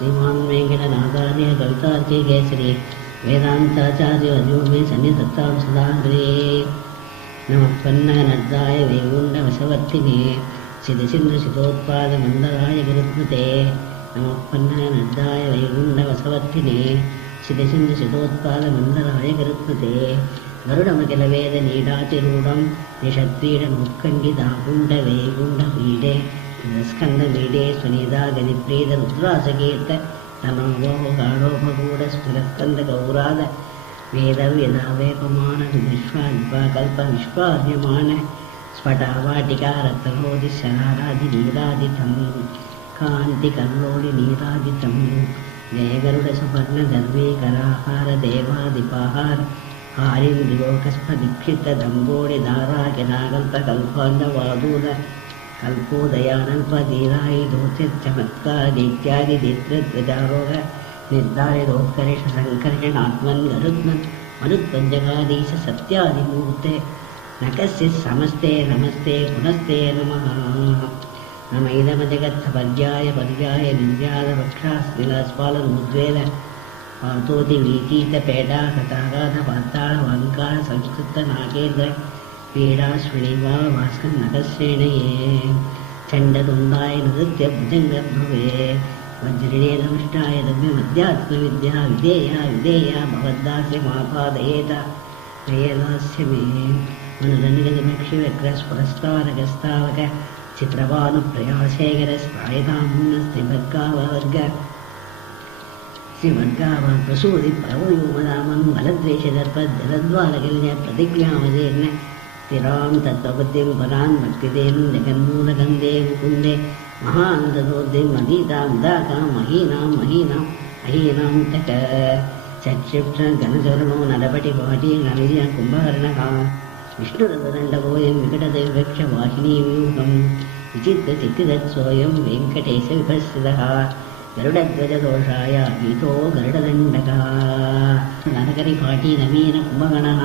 श्रीमान् वेङ्कटनाथार्य कवितार्किकेसरी वेदान्ताचार्यवर्यो मे सन्निधत्तां सदाग्रे नमः पन्नगनर्दाय वैकुण्ठवशवर्तिने सिद्धसिन्धुशितोत्पादमन्दराय गुरुकृते नमः पन्नगनर्दाय वैकुण्ठवशवर्तिने सिद्धसिन्धुशितोत्पादमन्दराय गुरुकृते गरुडमखिलवेदनीडातिरूढं निषत्क्रीडमुत्कण्ठिताकुण्ठवैकुण्ठपीठे स्कन्दपीठे स्वनिदागतिप्रीतरुद्रासकीर्त तनोगो गाढोपगूढस्फुरस्कन्दगौराद वेदव्यदावेपमानविश्वाल्पाकल्पविश्वार्यमान स्फटावाटिका रत्नोदिशरारादिनीरादितं कान्तिकल्लोलिनीरादितं जयगरुडसुपर्णदर्वीकराहार देवादिपाहार हारिन्द्रियोकस्फदीक्षितदम्बोडिधाराकिनाकल्पकल्पान्दवादूद कल्पोदयानल्पधीरायिदोच्यचमत्कारित्रद्विजारोग निर्धारितोत्कर्षसङ्कर्षणात्मन् गरुत्मन् मनुत्वञ्जगाधीश सत्यादिमूर्ते नकस्य समस्ते नमस्ते पुनस्ते नमः नम इदमजगत्पर्याय पर्याय निर्यादवक्षास्विलास्पालमुद्वेद पातोति वीतीतपेडा कथागाधपाताळवङ्कार संस्कृतनागेन्द्र पीडाश्विनिवा भास्करनकश्रेणये चण्डतुण्डाय नृत्यभुजङ्गभ्रुवे वज्रिणेदमुष्टाय दम्यमध्यात्मविद्या विधेया विधेया भवद्दास्यमापादयेत प्रियदास्य मे मनुरनिगतमक्षिवक्रस्पुरस्तारकस्तावक चित्रभानुप्रयासेकरस्पायतामुन्नस्त्रिभर्गावर्ग श्रीवर्गावप्रसूति परमयोमनामं बलद्वेषदर्पजलद्वालकल्य प्रतिज्ञावदेर्न स्थिरां तत्त्वबुद्धिं परान् भक्तिदें जगन्मूलगन्धे मुकुन्दे महान्तदोद्धिं मदीतामुदाकां महीनां अहीनां तक चक्षुक्षगणचरणो नरपटिपाटी नलिय कुम्भकर्णः विष्णुरथदण्डकोऽयं विकटदैवक्षवाहिनीव्यूहं विचित्रचित्तिदत्सोऽयं वेङ्कटेशविभस्थितः गरुडध्वजदोषाय गीतो गरुडदण्डकः नरकरिपाटी नवीनकुम्भगणः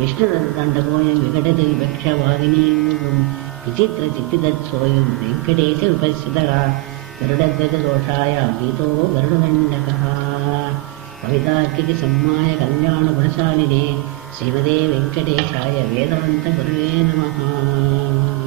विष्णुरथदण्डकोऽयं विकटदैवक्षवाहिनीव्यूहं विचित्रचित्तिदत्सोऽयं वेङ्कटेशविभस्थितः गरुडध्वजदोषाय गीतो गरुडदण्डकः कवितार्किकसम्माय कल्याणगुणशालिने श्रीमते वेङ्कटेशाय वेदान्तगुरवे नमः।